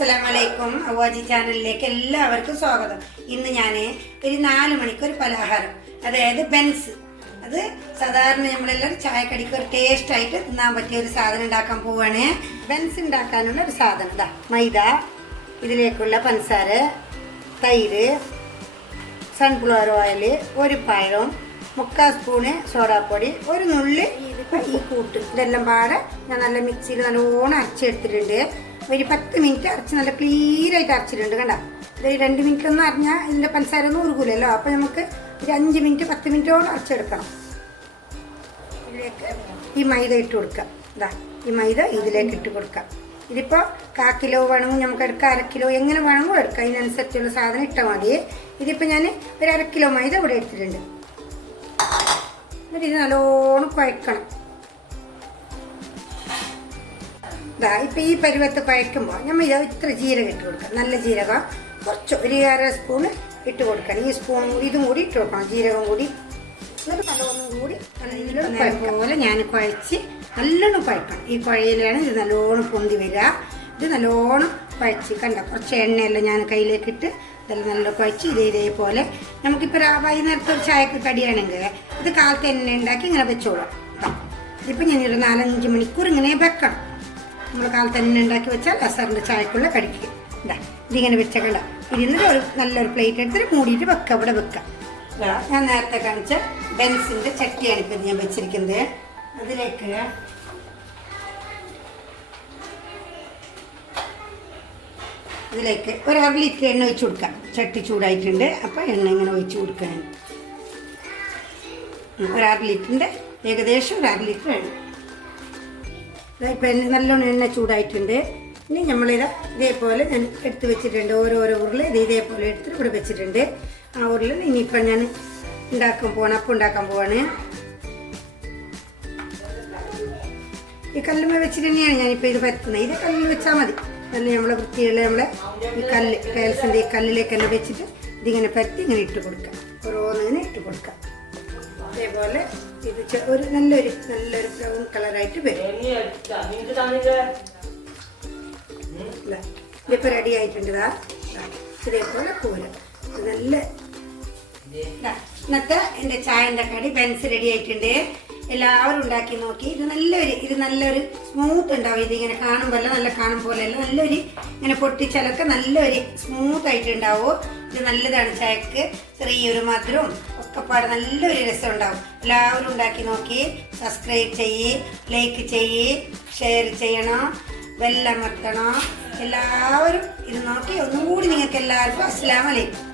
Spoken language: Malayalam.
അസ്സലാമലൈക്കും അവ്വാജി ചാനലിലേക്ക് എല്ലാവർക്കും സ്വാഗതം. ഇന്ന് ഞാൻ ഒരു 4 മണിക്ക് ഒരു പലഹാരം, അതായത് ബെൻസ്, അത് സാധാരണ നമ്മളെല്ലാവരും ചായക്കടിക്ക് ഒരു ടേസ്റ്റ് ആയിട്ട് തിന്നാൻ പറ്റിയ ഒരു സാധനം ഉണ്ടാക്കാൻ പോവുകയാണ്. ബെൻസ് ഉണ്ടാക്കാനുള്ള ഒരു സാധനം ഇതാ: മൈദ, ഇതിലേക്കുള്ള പഞ്ചസാര, തൈര്, സൺഫ്ലവർ ഓയിൽ, ഒരു പഴം, 3/4 സ്പൂണ് സോഡാപ്പൊടി, ഒരു നുള്ളി ഈ കൂട്ട്, ഇതെല്ലാം പാടെ ഞാൻ നല്ല മിക്സിയിൽ നല്ലോണം അരച്ചെടുത്തിട്ടുണ്ട്. ഒരു 10 മിനിറ്റ് അരച്ച് നല്ല ക്ലിയറായിട്ട് അരച്ചിട്ടുണ്ട്. കണ്ട, ഇത് 2 മിനിറ്റൊന്നും അരിഞ്ഞാൽ ഇതിൻ്റെ പഞ്ചസാര ഒന്നും ഉരുകൂലല്ലോ. അപ്പോൾ നമുക്ക് ഒരു 5 മിനിറ്റ് 10 മിനിറ്റോളം അരച്ചെടുക്കണം. ഇതിലേക്ക് ഈ മൈദ ഇട്ട് കൊടുക്കാം. ഇതാ, ഈ മൈദ ഇതിലേക്ക് ഇട്ട് കൊടുക്കാം. ഇതിപ്പോൾ 1/4 കിലോ വേണമെങ്കിൽ നമുക്ക് എടുക്കാം, 1/2 കിലോ എങ്ങനെ വേണമെങ്കിലും എടുക്കാം. അതിനനുസരിച്ചുള്ള സാധനം ഇട്ടാൽ മതി. ഇതിപ്പോൾ ഞാൻ ഒരു 1/2 കിലോ മൈദ ഇവിടെ എടുത്തിട്ടുണ്ട്. എന്നിട്ട് ഇത് നല്ലോണം കുഴക്കണം. ഇതാ, ഇപ്പം ഈ പരുവത്ത് കുഴക്കുമ്പോൾ നമ്മൾ ഇത് ഇത്ര ജീരകം ഇട്ട് കൊടുക്കാം. നല്ല ജീരകം കുറച്ച് ഒരു 1/2 സ്പൂണ് ഇട്ട് കൊടുക്കണം. ഈ സ്പൂൺ ഇതും കൂടി ഇട്ട് കൊടുക്കണം, ജീരകം കൂടി. എന്നിട്ട് നല്ലോണം കൂടി പോലെ ഞാൻ കുഴച്ച് നല്ലോണം കുഴക്കണം. ഈ കുഴയിലാണ് ഇത് നല്ലോണം പൊന്തി വരിക. ഇത് നല്ലോണം കുഴച്ച് കണ്ട, കുറച്ച് എണ്ണയെല്ലാം ഞാൻ കയ്യിലേക്കിട്ട് ഇതെല്ലാം നല്ല കുഴച്ച് ഇതേപോലെ നമുക്കിപ്പോൾ വൈകുന്നേരത്തെ ഒരു ചായക്ക് കടിയാണെങ്കിൽ ഇത് കാലത്ത് എണ്ണ ഉണ്ടാക്കി ഇങ്ങനെ വെച്ചോളാം. ഇതിപ്പോൾ ഞാനൊരു 4-5 മണിക്കൂർ ഇങ്ങനെ വെക്കണം. നമ്മൾ കാലത്ത് തന്നെ ഉണ്ടാക്കി വെച്ചാൽ അസറിൻ്റെ ചായക്കുള്ള കടിക്കുക. എന്താ ഇതിങ്ങനെ വെച്ചേക്കണ്ട. ഇരുന്നിട്ട് ഒരു നല്ലൊരു പ്ലേറ്റ് എടുത്തിട്ട് മൂടിയിട്ട് വെക്കുക, ഇവിടെ വെക്കുക. ഞാൻ നേരത്തെ കാണിച്ച ബെൻസിൻ്റെ ചട്ടിയാണ് ഇപ്പം ഞാൻ വെച്ചിരിക്കുന്നത്. അതിലേക്ക് ഒരു 1/2 ലിറ്റർ എണ്ണ ഒഴിച്ച് കൊടുക്കാം. ചട്ടി ചൂടായിട്ടുണ്ട്, അപ്പോൾ എണ്ണ ഇങ്ങനെ ഒഴിച്ച് കൊടുക്കാൻ. ഒരു 1/2 ലിറ്ററിൻ്റെ ഏകദേശം 1/2 ലിറ്റർ എണ്ണ. ഇപ്പം നല്ലോണം എണ്ണ ചൂടായിട്ടുണ്ട്. ഇനി നമ്മളിത് ഇതേപോലെ ഞാൻ എടുത്ത് വെച്ചിട്ടുണ്ട്. ഓരോരോ ഉരുള് ഇതേപോലെ എടുത്തിട്ട് ഇവിടെ വെച്ചിട്ടുണ്ട്. ആ ഉരുളിൽ ഇനിയിപ്പം ഞാൻ അപ്പം ഉണ്ടാക്കാൻ പോവാണ്. ഈ കല്ലുമ്മ വെച്ചിട്ട് തന്നെയാണ് ഞാനിപ്പോൾ ഇത് പരത്തുന്നത്. ഇത് കല്ലിൽ വെച്ചാൽ മതി. നല്ല നമ്മളെ വൃത്തിയുള്ള ഈ കല്ല് ടൈൽസിൻ്റെ ഈ കല്ലിലേക്ക് തന്നെ വെച്ചിട്ട് ഇതിങ്ങനെ പരത്തി ഇങ്ങനെ ഇട്ട് കൊടുക്കാം. ഓരോന്നിങ്ങനെ ഇട്ട് കൊടുക്കാം. അതേപോലെ ഇത് ഒരു നല്ലൊരു ബ്രൗൺ കളറായിട്ട് വരും. ഇതിപ്പോൾ റെഡി ആയിട്ടുണ്ട്. ഇതേപോലെ പോരാ. നല്ല ഇന്നത്തെ എൻ്റെ ചായൻ്റെ കടി ബെൻസ് റെഡി ആയിട്ടുണ്ട്. എല്ലാവരും ഉണ്ടാക്കി നോക്കി. ഇത് നല്ലൊരു സ്മൂത്ത് ഉണ്ടാവും. ഇതിങ്ങനെ കാണുമ്പോൾ നല്ല കാണുമ്പോലെയല്ല, നല്ലൊരു ഇങ്ങനെ പൊട്ടിച്ചാലൊക്കെ നല്ലൊരു സ്മൂത്ത് ആയിട്ടുണ്ടാവും. ഇത് നല്ലതാണ് ചായക്ക്. ചെറിയൊരു മധുരവും ഒക്കെപ്പാട് നല്ലൊരു രസം ഉണ്ടാവും. എല്ലാവരും ഉണ്ടാക്കി നോക്കി. സബ്സ്ക്രൈബ് ചെയ്യ്, ലൈക്ക് ചെയ്യ്, ഷെയർ ചെയ്യണം, ബെല്ലമർത്തണം. എല്ലാവരും ഇത് നോക്കി. ഒന്നുകൂടി നിങ്ങൾക്ക് എല്ലാവർക്കും അസ്സലാമു അലൈക്കും.